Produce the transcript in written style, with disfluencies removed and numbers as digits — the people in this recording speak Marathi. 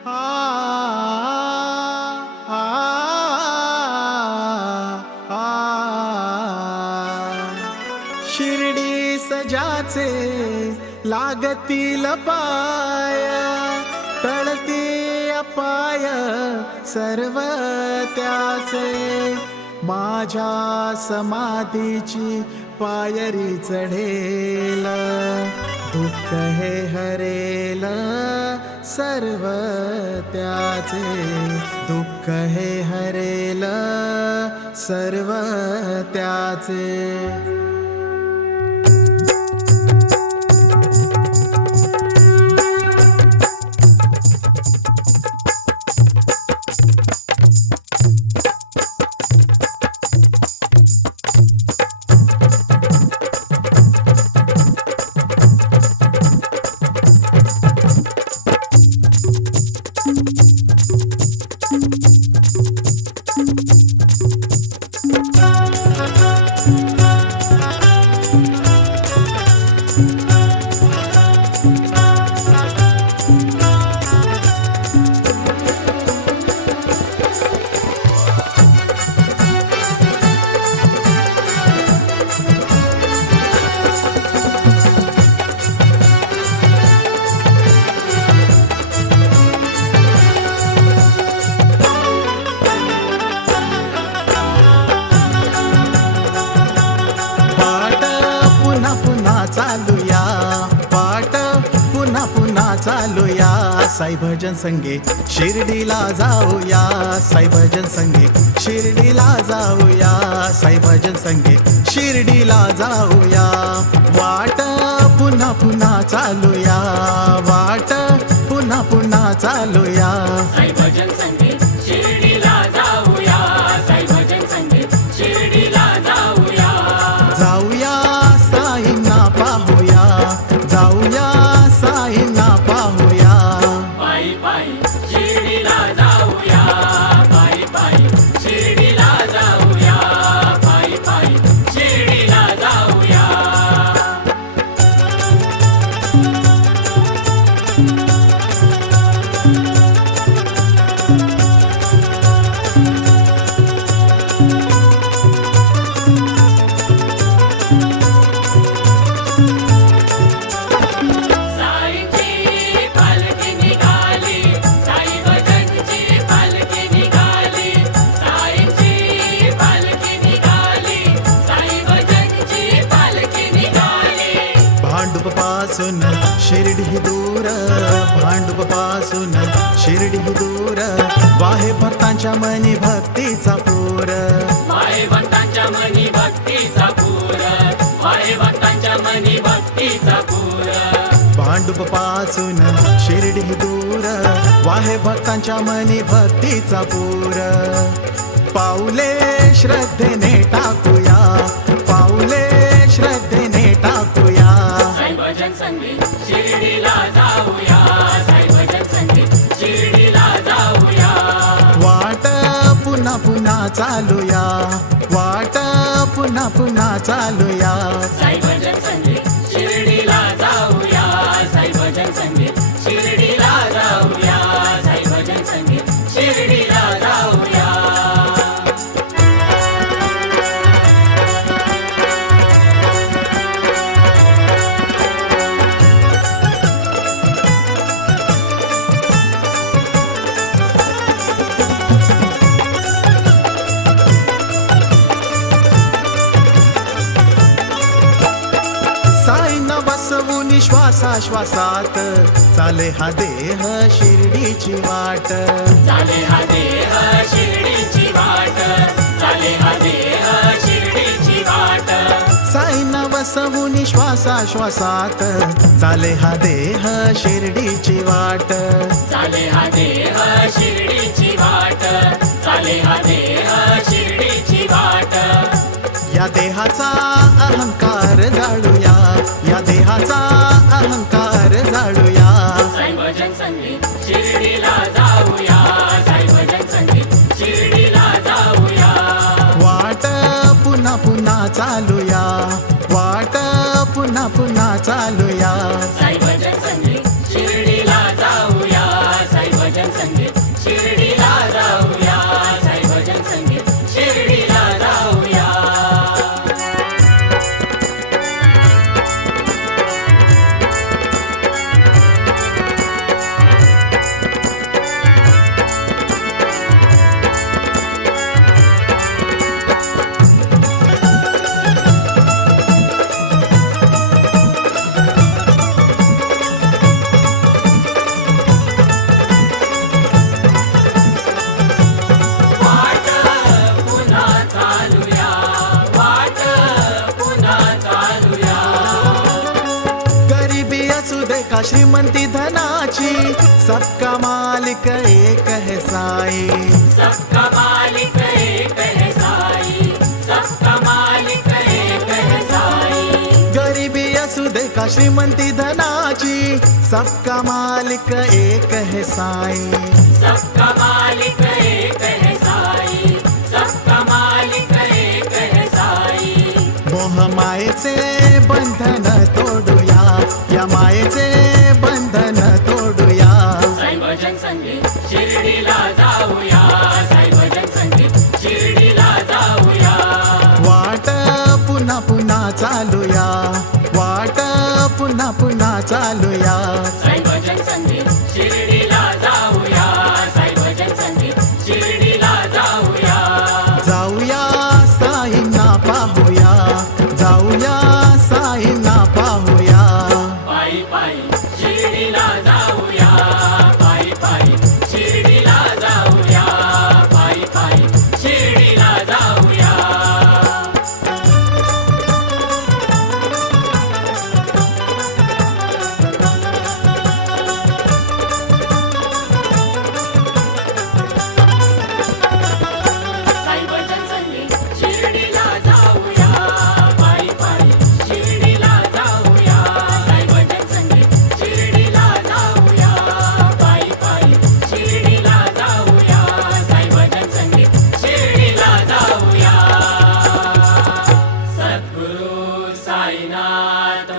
आ, आ, आ, शिर्डी सजाचे लागतील पाय, टळते अपाय सर्व त्याचे, माझ्या समाधीची पायरी चढेल, दुःख हे हरेल सर्व त्याचे, दुःख हे हरेल सर्व त्याचे. चालूया पाट पुन्हा पुन्हा चालूया, साई भजन संगे शिर्डीला जाऊया, साई भजन संगे शिर्डीला जाऊया, साई भजन संगे शिर्डीला जाऊया. वाट पुन्हा पुन्हा चालूया, वाट पुन्हा पुन्हा चालूया, साई भजन संगे शिर्डीला जाऊया, साई भजन संगे शिर्डीला जाऊया. जाऊया साईंना पाहूया, जाऊया साईंना पाहूया, पायी पायी शिर्डीला जाऊया, पायी पायी शिर्डीला जाऊया, पायी पायी शिर्डीला जाऊया. साईंची पालखी निघाली, साई भजनची पालखी निघाली, साईंची पालखी निघाली, साई भजनची पालखी निघाली. भांडूप पासून शिर्डी दूर, भांडूप पासून शिर्डी दूर, वाहे भक्तांच्या मनी भक्तीचा पूर, वाहे भक्तांच्या मनी भक्तीचा पूर, वाहे भक्तांच्या मनी भक्तीचा पूर. भांडूप पासून शिर्डी दूर, वाहे भक्तांच्या मनी भक्तीचा पूर. पाऊले श्रद्धेने टाकूया, पाऊले श्रद्धेने टाकूया, साई भजन संगे शिर्डीला जाऊया, साई भजन संगे शिर्डीला जाऊया. वाट पुन्हा पुन्हा चालूया, वाट पुन्हा पुन्हा चालूया, साई भजन संगे शिर्डीला जाऊया, साई भजन संगे शिर्डीला जाऊया, साई भजन संगे शिर्डीला जाऊया. साईंना बसवून श्वासाश्वासात चाले हा देह शिर्डीची वाट, चाले हा देह शिर्डीची वाट, चाले हा देह शिर्डीची वाट. साईंना बसवून श्वासाश्वासात चाले हा देह शिर्डीची वाट. चाले हा देह शिर्डीची वाट, चाले हा देह शिर्डीची वाट. या देहाचा अहंकार जाळूया, या देहाचा अहंकार जाळूया, साई भजन संगे शिर्डीला जाऊया, साई भजन संगे शिर्डीला जाऊया. वाट पुन्हा पुन्हा चालूया, वाट पुन्हा पुन्हा चालूया, साई भजन संगे शिर्डीला जाऊया, साई भजन सबका मालिक एक है साई, सबका मालिक एक है साई, सबका मालिक एक है साई. गरिबी असू दे का श्रीमंती धनाची, सबका मालिक एक है साई. सबका मालिक एक है साई, सबका मालिक एक है साई. मोह मायेचे बंधन तोडूया, या मायेचे बंधन तोडूया. साई भजन संगीत शिर्डीला जाऊया, साई भजन संगीत शिर्डीला जाऊया. वाट पुन्हा पुन्हा चालूया, वाट पुन्हा पुन्हा चालूया. साई भजन संगीत शिर्डीला जाऊया, साई भजन संगीत शिर्डीला जाऊया. जाऊया साईंना पाहूया, जाऊया साईंना पाहूया. पायी पायी शिर्डीला जाऊया, पायी पायी शिर्डीला जाऊया, पायी पायी शिर्डीला जाऊया. साई भजन संगीत शिर्डीला जाऊया, पायी पायी शिर्डीला जाऊया. साई भजन संगीत शिर्डीला जाऊया, पायी पायी शिर्डीला जाऊया. साई भजन संगीत शिर्डीला जाऊया. सद्गुरु साईनाथ